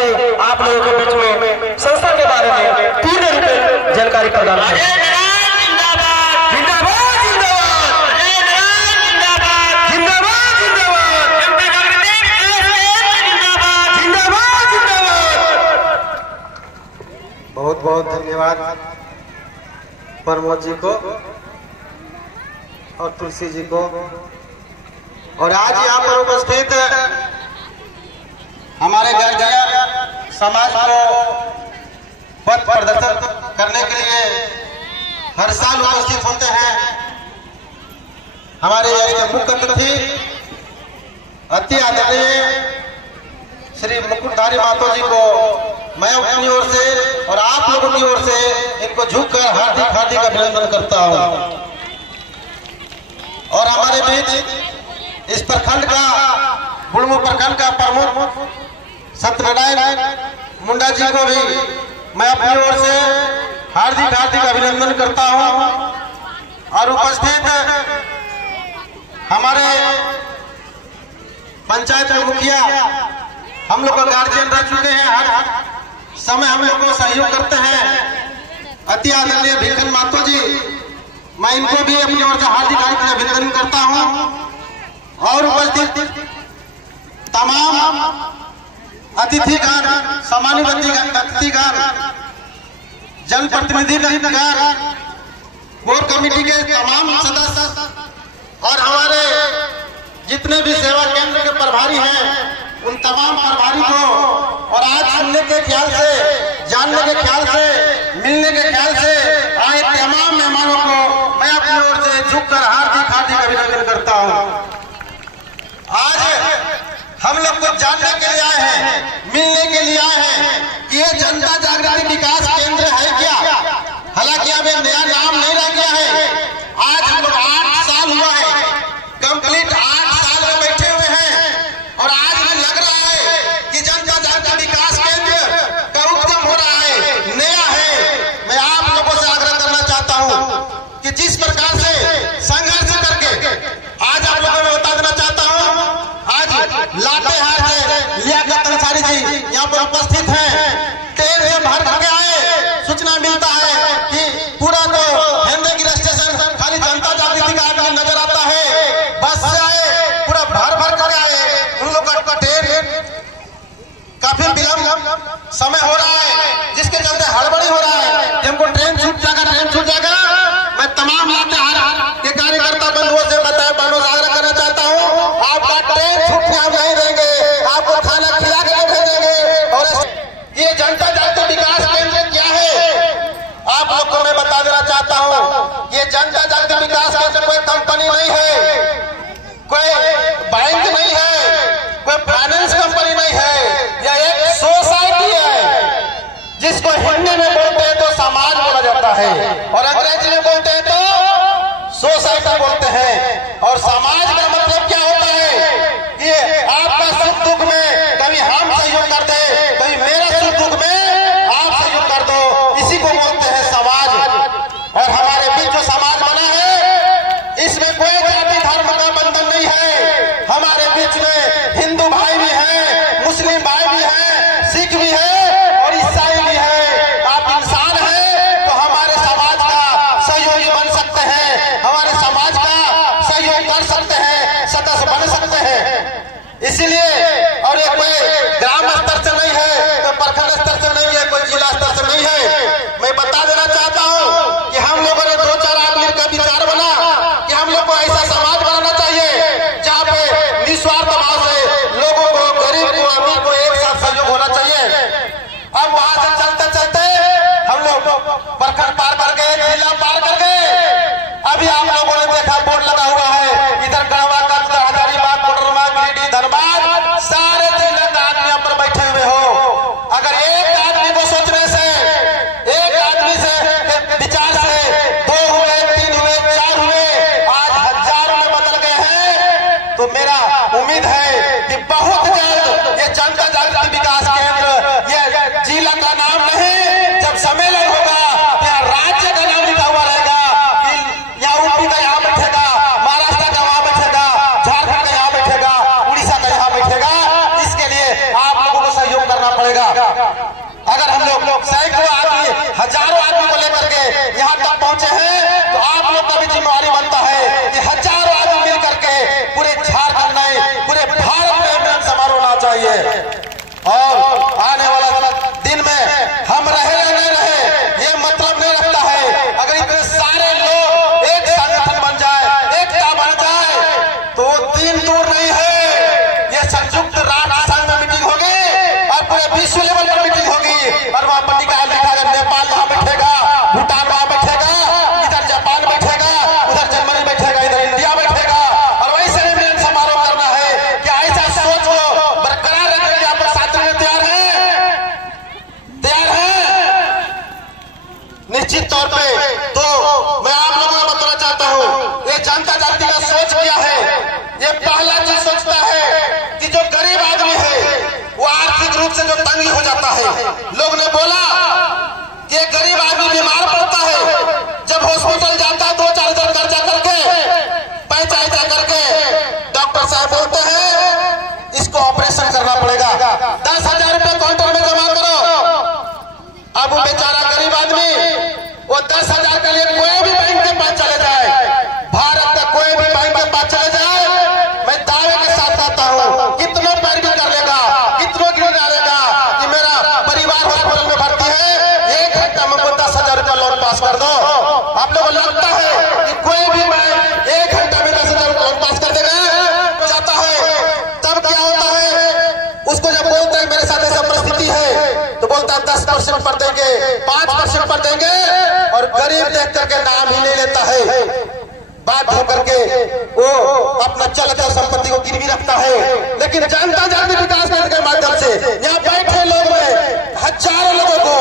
से आप लोगों के बीच में संस्था के बारे में पूर्ण रूप जानकारी प्रदान करें। बहुत बहुत धन्यवाद प्रमोद जी को और तुलसी जी को। और आज यहाँ पर उपस्थित हमारे गार्जियन समाज को पथ प्रदर्शन करने के लिए हर साल उपस्थित होते हैं। हमारे मुख्य अतिथि अति आदरणीय श्री मुकुटधारी महतो जी को मैं अपनी ओर से और आप लोगों की ओर से इनको झुककर हार्दिक हार्दिक अभिनंदन करता हूं। और हमारे बीच इस प्रखंड का बुढ़मू प्रखंड का प्रमुख सत्यनारायण मुंडा जी को भी मैं अपनी ओर से हार्दिक हार्दिक अभिनंदन करता हूं। और उपस्थित हमारे पंचायत के मुखिया हम लोग का गार्जियन रह चुके हैं, हर समय हमें को सहयोग करते हैं, अति आदरणीय भिखन महतो जी, मैं इनको भी अपनी ओर से हार्दिक हार्दिक अभिनंदन करता हूं। और उपस्थित तमाम अतिथिगण, सम्मानित अतिथिगण, जनप्रतिनिधिगण, कोर कमेटी के तमाम सदस्य और हमारे जितने भी सेवा केंद्र के प्रभारी हैं उन तमाम प्रभारी को और आज सुनने के ख्याल से, जानने के ख्याल से, मिलने के ख्याल से आए तमाम मेहमानों को मैं अपनी ओर से झुककर हार्दिक हार्दिक अभिनंदन करता हूं। आज हम लोग को जानने के लिए आए हैं, मिलने के लिए आए हैं कि ये जनता जागृति विकास केंद्र है क्या। हालांकि अब नया नाम नहीं रह गया है। आज हम लोग 8 साल हुआ है, कंप्लीट 8 साल में बैठे हुए हैं और आज लग रहा है कि जनता जागृति विकास केंद्र का उद्गम हो रहा है, नया है। मैं आप लोगों से आग्रह करना चाहता हूं कि जिस प्रकार से संघर्ष करके आज आप लोगों को बता देना चाहता हूं, आज लातेहार से लियाकत अंसारी जी यहाँ पर उपस्थित हैं, ट्रेन से भर भर के आए। सूचना मिलता है कि पूरा तो हेमदेव स्टेशन खाली जनता जागृति का आदमी नजर आता है, बस से आए पूरा भर भर कर आए। उन लोग का ट्रेन काफी विलंब समय हो रहा है, जिसके चलते हड़बड़ी हो रहा है कि हमको ट्रेन छूट जाएगा, ट्रेन छूट जाएगा। मैं तमाम लातेहार के कार्यकर्ता बंधुओं से आग्रह करना चाहता हूँ, आपका ट्रेन छूटने हम नहीं देंगे, आपको खाना खिला के भेजेंगे। और ये जनता जागृति विकास केंद्र क्या है आप लोग को मैं बता देना चाहता हूँ। ये जनता जागृति विकास केंद्र कोई कंपनी नहीं है, कोई बैंक नहीं है, कोई फाइनेंस कंपनी नहीं है, यह एक सोसाइटी है जिसको हिंदी में बोलते हैं तो समाज बोला जाता है और अंग्रेजी में बोलते हैं तो सोसाइटी बोलते हैं। और समाज का मतलब क्या होता है कि आपका सुख दुख में कभी हम सहयोग कर दे, कभी मेरा सुख दुख में आप सहयोग कर दो, इसी को बोलते हैं समाज। और हमारे बीच जो समाज बना है इसमें कोई जाति धर्म का बंधन नहीं है। हमारे बीच में हिंदू भाई भी है, मुस्लिम भाई भी है, सिख भी है और ईसाई भी है। आप इंसान हैं तो हमारे समाज का सहयोगी बन सकते हैं, हमारे समाज का सहयोग कर सकते हैं, सदस्य बन सकते हैं। इसलिए और ये कोई ग्राम स्तर से नहीं है, कोई प्रखंड स्तर से नहीं है, कोई जिला स्तर से नहीं है। मैं बता देना चाहता हूँ कि हम लोगों ने 2-4 आदमी का विचार बना कि हम लोग को ऐसा समाज बनाना चाहिए जहाँ पे निस्वार्थ भाव से लोगों को, गरीब को, अमीर को एक साथ सहयोग होना चाहिए। अब वहां से चलते चलते हम लोग प्रखंड पार कर गए, जिला पार कर गए। अभी आप लोगों ने देखा बोर्ड लगा हुआ है, इधर गढ़वा का, उधर हजारीबाग, कोडरमा, गिरिडीह, धनबाद, सारे जिले का आदमी यहाँ पर बैठे हुए हो। अगर एक आदमी को सोचने से, एक आदमी से विचार से 2 हुए, 3 हुए, 4 हुए, आज हजारों में बदल गए हैं, तो मेरा उम्मीद है कि बहुत जल्द ये जनता जागृति विकास केंद्र, ये जिला का नाम नहीं, जब सम्मेलन होगा अगर हम लोग सैकड़ों आदमी, हजारों आदमी को लेकर के यहाँ तक पहुंचे हैं, तो आप लोग का भी जिम्मेवारी बनता है कि हजारों आदमी मिल करके पूरे झारखंड में, पूरे भारत में मिलन समारोह होना चाहिए। और आने वाला दिन में हम रहे या नहीं रहे ये मतलब नहीं रखता है। अगर इतने सारे लोग एक संगठन बन जाए, एकता बन जाए, तो वो दिन दूर नहीं है। ये संयुक्त राष्ट्र संघ में मीटिंग होगी और पूरे विश्व लेवल पर मीटिंग होगी और वहां पर निकाल लिखा अगर नेपाल वहां बैठेगा, भूटान वहां बैठेगा, इधर जापान बैठेगा, उधर जर्मनी बैठेगा, इधर इंडिया बैठेगा और वैसे ही मिलन समारोह करना है। क्या ऐसा सोच को बरकरार रखने के आप साथी में तैयार है? निश्चित तौर पे तो मैं आप लोगों को बताना चाहता हूँ, ये जनता जाति का सोच क्या है। ये पहला चीज सोचता है कि जो गरीब आदमी है वो आर्थिक रूप से जो तंगी हो जाता है। लोग ने बोला कि ये गरीब आदमी बीमार पड़ता है, जब हॉस्पिटल जाता है 2-4 हजार कर्जा करके, पैसा करके, डॉक्टर साहब बोलते हैं इसको ऑपरेशन करना पड़ेगा, 10,000 रुपए काउंटर में जमा करो। अब वो बेचारा गरीब आदमी वो 10,000 के लिए कोई भी बैंक के पास चले जाए, भारत का कोई भी बैंक के पास चले जाए, मैं दावे के साथ कहता हूँ कितनों पैर भी कर लेगा, कितनों गिर डालेगा कि मेरा परिवार हॉस्पिटल में भर्ती है, 1 घंटा में 10,000 रुपया लोन पास कर दो। आप लोगों को लगता है कि कोई भी बैंक 1 घंटा में 10,000 रुपया लोन पास कर देगा? जाता है तब क्या होता है, उसको जब बोलते हैं मेरे साथ ऐसा परिस्थिति है तो बोलता है 10% पर देंगे, 5% पर देंगे और गरीब देख करके नाम ही नहीं लेता है। बात होकर के वो अपना चलता संपत्ति को गिरवी रखता है। लेकिन जनता जाति विकास बैंक के माध्यम से यहाँ बैठे लोग में हजारों लोगों को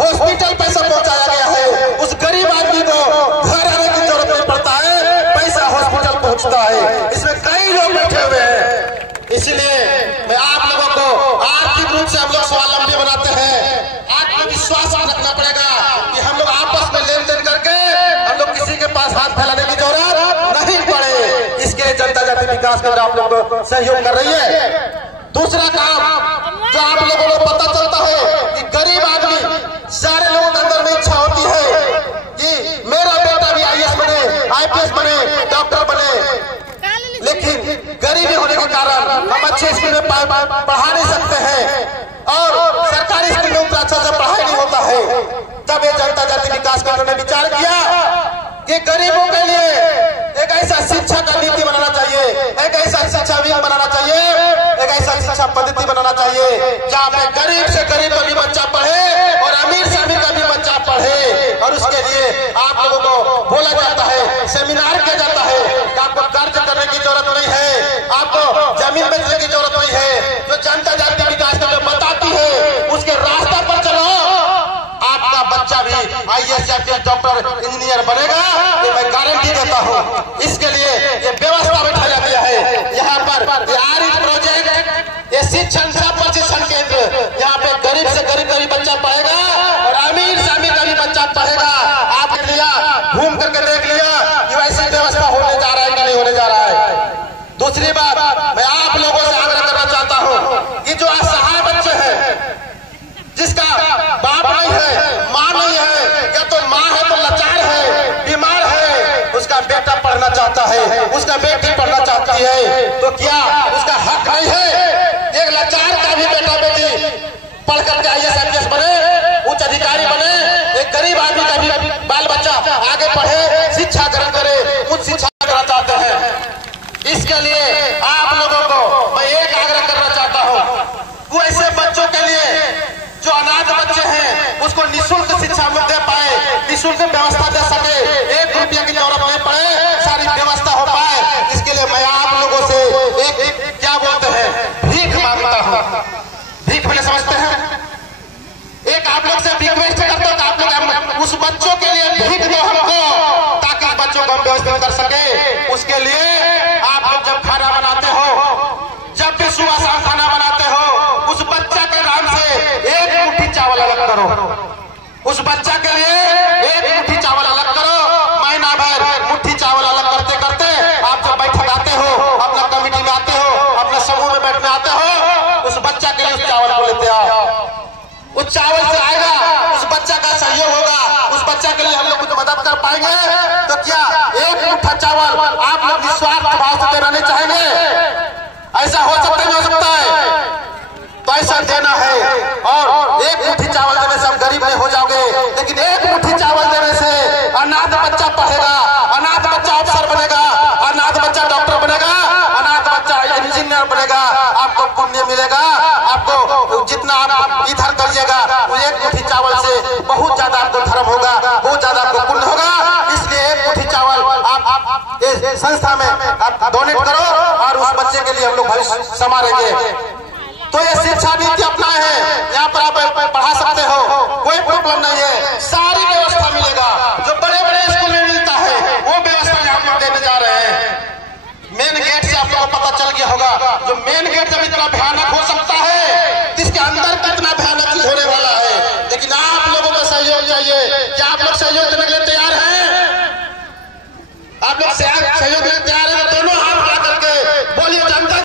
हॉस्पिटल पैसा पहुंचाया गया है। उस गरीब आदमी को घर आने की जरूरत नहीं पड़ता है, पैसा हॉस्पिटल पहुंचता है। इसमें कई लोग बैठे हुए हैं। इसीलिए मैं आप लोगों को आर्थिक रूप से हम लोग स्वावलंबी बनाते हैं। आत्मविश्वास रखना पड़ेगा कि हम लोग आपस में लेन देन करके हम लोग किसी के पास हाथ फैलाने की जरूरत नहीं पड़े। इसके लिए जनता जाति विकास केंद्र आप लोग को सहयोग कर रही है। दूसरा काम जो आप लोगों को पता चलता है कि गरीब आदमी, सारे लोगों के अंदर में इच्छा होती है कि मेरा बेटा भी IAS बने, IPS बने, डॉक्टर बने, लेकिन गरीबी होने के कारण हम अच्छे स्कूल में पढ़ा नहीं सकते हैं और सरकारी स्कूल में उतना अच्छा से पढ़ाई नहीं होता है। तब ये जनता जाति विकास केंद्र ने विचार किया कि गरीबों के लिए एक ऐसा शिक्षा का नीति बनाना चाहिए, एक ऐसा शिक्षा विभाग बनाना चाहिए, एक ऐसा शिक्षा पद्धति बनाना चाहिए जहाँ पे गरीब से गरीब का भी बच्चा पढ़े और अमीर से अमीर का भी बच्चा पढ़े। और उसके लिए आप लोगों को बोला जाता है, सेमिनार किया जाता है कि आपको कर्ज करने की जरूरत नहीं है, आपको जमीन बेचने की जरूरत नहीं है। जो जनता जाति विकास केंद्र बताती है उसके रास्ता पर चलो, आपका बच्चा भी IAS, IPS, डॉक्टर, इंजीनियर बनेगा, ये मैं गारंटी देता हूँ। इसके लिए ये व्यवस्था बैठाया गया है। यहाँ पर ये आरिफ प्रोजेक्ट, ये शिक्षण प्रशिक्षण केंद्र, यहाँ पे गरीब से गरीब बच्चा पढ़ेगा और अमीर से अमीर का भी बच्चा पढ़ेगा। आप लिया घूम करके देख लिया कि वैसी व्यवस्था होने जा रहा है कि नहीं होने जा रहा है। दूसरी बात मैं आप लोगों से आग्रह करना चाहता हूँ कि जो असहाय बच्चे हैं, जिसका बाप नहीं है, माँ नहीं है, या तो माँ है तो लाचार है, बीमार है, उसका बेटा पढ़ना चाहता है, उसका बेटी पढ़ना चाहती है, तो क्या उसका हक नहीं है? एक लाचार का भी बेटा बेटी पढ़ करके IAS, IPS बने, उच्च अधिकारी बने, एक गरीब आदमी का भी बाल बच्चा आगे पढ़े, शिक्षा ग्रहण करे, उच्च शिक्षा करना चाहते हैं। इसके लिए आप लोगों को मैं एक आग्रह करना चाहता हूँ, वो ऐसे बच्चों के लिए जो अनाथ बच्चे हैं उसको निःशुल्क शिक्षा में दे पाए, निःशुल्क व्यवस्था दे सके, 1 रुपया की जरूरत नहीं पड़े, सारी व्यवस्था हो पाए। इसके लिए मैं आप लोगों से एक क्या बोलते हैं भीख मांगता हूँ। भीख मैंने समझते हैं, एक आप लोग से रिक्वेस्ट करता हूँ आप लोग उस बच्चों के लिए भीख दो हमको, ताकि बच्चों को हम व्यवस्थित कर सके। उसके लिए आप लोग जब खाना बनाते हो, जब भी सुबह शाम खाना बनाते हो, उस बच्चा के नाम से 1 मुट्ठी चावल अलग करो। उस बच्चा के लिए 1 मुट्ठी चावल अलग करो। महीना भर मुट्ठी चावल अलग करते करते आप जब बैठक आते हो, अपना कमेटी में आते हो, अपने समूह में बैठने आते हो, उस बच्चा के लिए उस चावल को लेते आओ। चावल से आएगा, उस बच्चा का सहयोग होगा, उस बच्चा के लिए हम लोग कुछ मदद कर पाएंगे। तो क्या एक मुट्ठा चावल आप लोग निस्वार्थ भाव से देना नहीं चाहेंगे? ऐसा हो सकता है, नहीं हो सकता है? पैसा देना है और एक मुट्ठी चावल देने से हम गरीब नहीं हो जाओगे, लेकिन एक मुट्ठी चावल देने से अनाथ बच्चा पढ़ेगा, अनाथ बच्चा अफसर बनेगा, अनाथ बच्चा डॉक्टर बनेगा, अनाथ बच्चा इंजीनियर बनेगा। आपको पुण्य मिलेगा। आपको जितना आप इधर करिएगा वो एक मुट्ठी चावल से बहुत ज्यादा आपको धर्म होगा, बहुत ज्यादा आपको पुण्य होगा। इसलिए एक मुट्ठी चावल आप इस संस्था में आप डोनेट करो और उस बच्चे के लिए हम लोग भविष्य संवारेंगे। तो ये शिक्षा नीति अपनाए हैं, यहाँ पर आप पढ़ा सकते हो, कोई प्रॉब्लम नहीं है, सारी व्यवस्था मिलेगा जो बड़े बड़े स्कूल में मिलता है, वो व्यवस्था हम लोग देने जा रहे हैं। मेन गेट से आप लोगों को पता चल गया होगा, जो मेन गेट जब इतना भयानक हो सकता है, इसके अंदर कितना भयानक चीज होने वाला है। लेकिन आप लोगों का सहयोग चाहिए। क्या आप लोग सहयोग देने के लिए तैयार हैं? आप लोग सहयोग देने तैयार हैं?